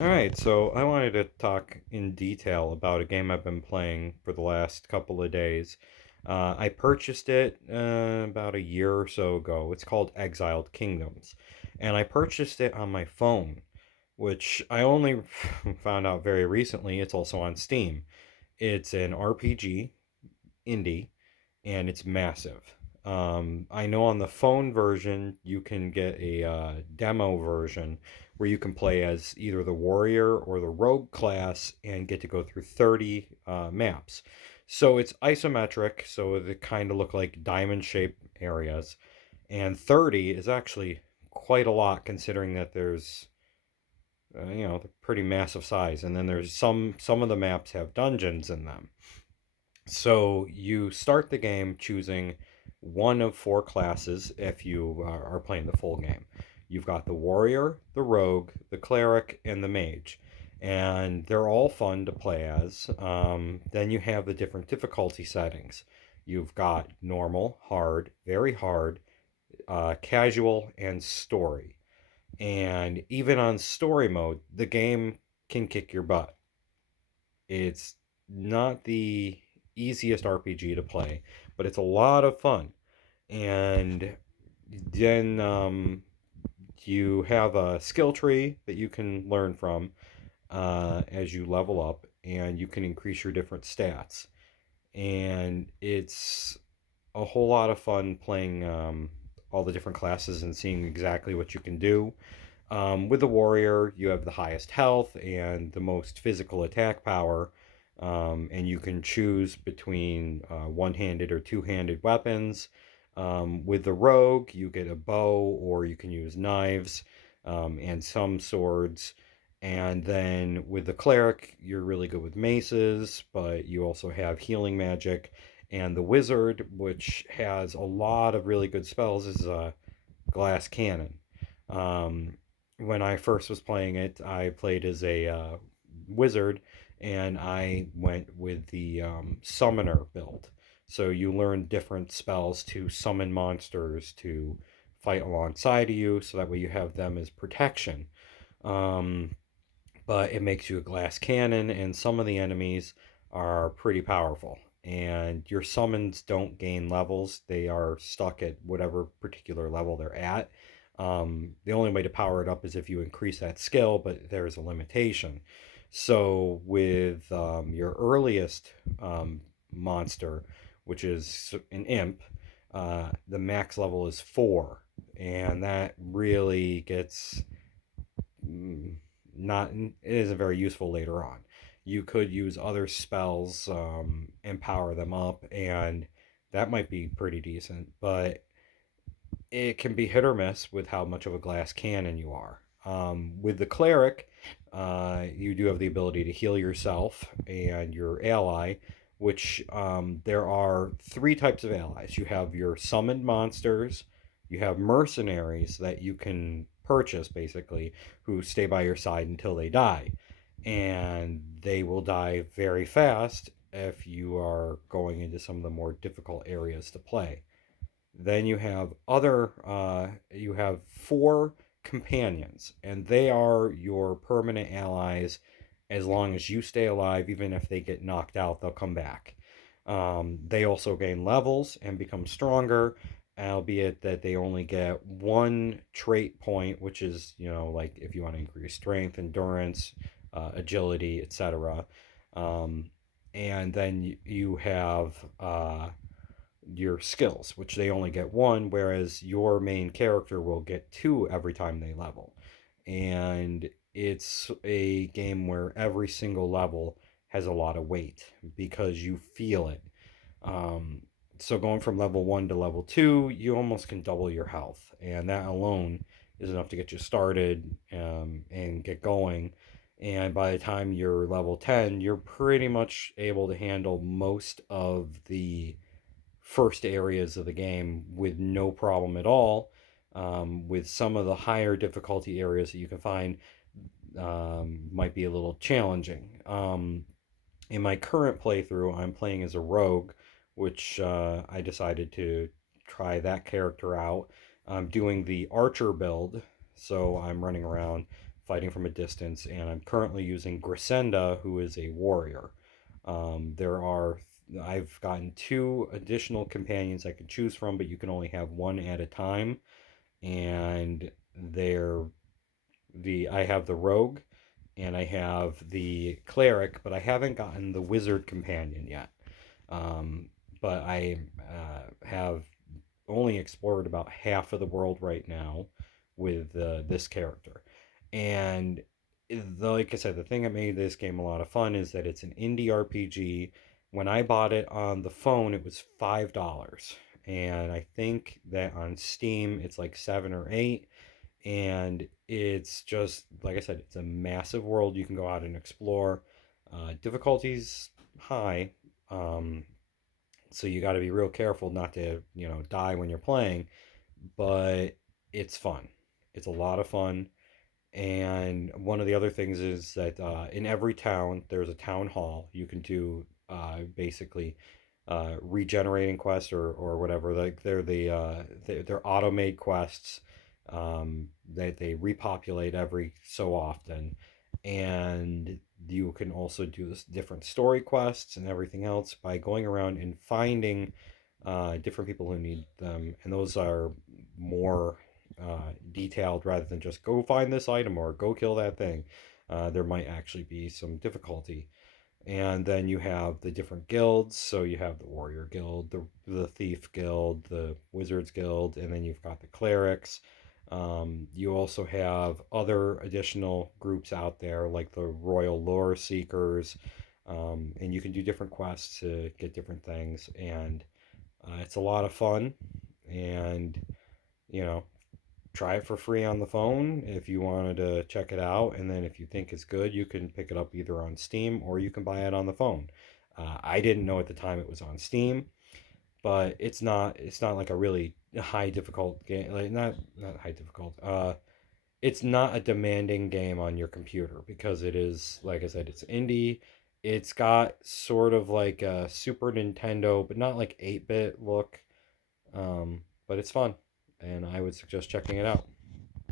All right, so I wanted to talk in detail about a game I've been playing for the last couple of days. I purchased it about a year or so ago. It's called Exiled Kingdoms, and I purchased it on my phone, which I only found out very recently. It's also on Steam. It's an RPG indie, and it's massive. I know on the phone version you can get a demo version where you can play as either the warrior or the rogue class and get to go through 30 maps. So it's isometric, so they kind of look like diamond shaped areas. And 30 is actually quite a lot considering that there's pretty massive size, and then there's some of the maps have dungeons in them. So you start the game choosing one of four classes if you are playing the full game. You've got the warrior, the rogue, the cleric, and the mage. And they're all fun to play as. Then you have the different difficulty settings. You've got normal, hard, casual, and story. And even on story mode, the game can kick your butt. It's not the easiest RPG to play, but it's a lot of fun. And then you have a skill tree that you can learn from as you level up, and you can increase your different stats. And it's a whole lot of fun playing all the different classes and seeing exactly what you can do. With the warrior, you have the highest health and the most physical attack power, and you can choose between one-handed or two-handed weapons. With the rogue, you get a bow, or you can use knives and some swords. And then with the cleric, you're really good with maces, but you also have healing magic. And the wizard, which has a lot of really good spells, is a glass cannon. Um, when I first was playing it, I played as a wizard, and I went with the summoner build. So you learn different spells to summon monsters to fight alongside of you, so that way you have them as protection. Um, but it makes you a glass cannon, and some of the enemies are pretty powerful. And your summons don't gain levels, they are stuck at whatever particular level they're at. The only way to power it up is if you increase that skill, but there's a limitation. So, with your earliest monster, which is an imp, the max level is 4. And that really gets not it isn't very useful later on. You could use other spells and power them up, and that might be pretty decent, but it can be hit or miss with how much of a glass cannon you are. With the cleric, you do have the ability to heal yourself and your ally, which there are three types of allies. You have your summoned monsters, you have mercenaries that you can purchase basically, who stay by your side until they die. And they will die very fast if you are going into some of the more difficult areas to play. Then you have four companions, and they are your permanent allies. As long as you stay alive, even if they get knocked out, they'll come back. They also gain levels and become stronger, albeit that they only get one trait point, which is, like if you want to increase strength, endurance, agility, etc. Um, and then you have your skills, which they only get one, whereas your main character will get two every time they level. And it's a game where every single level has a lot of weight because you feel it. Um, so going from level 1 to level 2, you almost can double your health, and that alone is enough to get you started and get going. And by the time you're level 10, you're pretty much able to handle most of the first areas of the game with no problem at all. With some of the higher difficulty areas that you can find, might be a little challenging. In my current playthrough, I'm playing as a rogue, which I decided to try that character out. I'm doing the archer build, so I'm running around fighting from a distance, and I'm currently using Grisenda, who is a warrior. There are I've gotten two additional companions I can choose from, but you can only have one at a time, and they're the I have the rogue and I have the cleric, but I haven't gotten the wizard companion yet. Um, but I have only explored about half of the world right now with this character. And like I said, the thing that made this game a lot of fun is that it's an indie RPG. When I bought it on the phone, it was $5. And I think that on Steam, it's like 7 or 8. And it's just, like I said, it's a massive world you can go out and explore. Difficulties high. Um, so you got to be real careful not to die when you're playing, but it's fun. It's a lot of fun. And one of the other things is that in every town there's a town hall. You can do basically regenerating quests or whatever. Like they're auto made quests that they repopulate every so often, and you can also do this different story quests and everything else by going around and finding different people who need them, and those are more detailed rather than just go find this item or go kill that thing. There might actually be some difficulty. And then you have the different guilds. So you have the warrior guild, the thief guild, the wizards guild, and then you've got the clerics. You also have other additional groups out there like the royal lore seekers, and you can do different quests to get different things. And it's a lot of fun. And you know, try it for free on the phone if you wanted to check it out, and then if you think it's good, you can pick it up either on Steam or you can buy it on the phone. I didn't know at the time it was on Steam, but it's not like a really high difficult game, like not high difficult. It's not a demanding game on your computer because it is, like I said, it's indie. It's got sort of like a Super Nintendo, but not like 8-bit look. But it's fun, and I would suggest checking it out.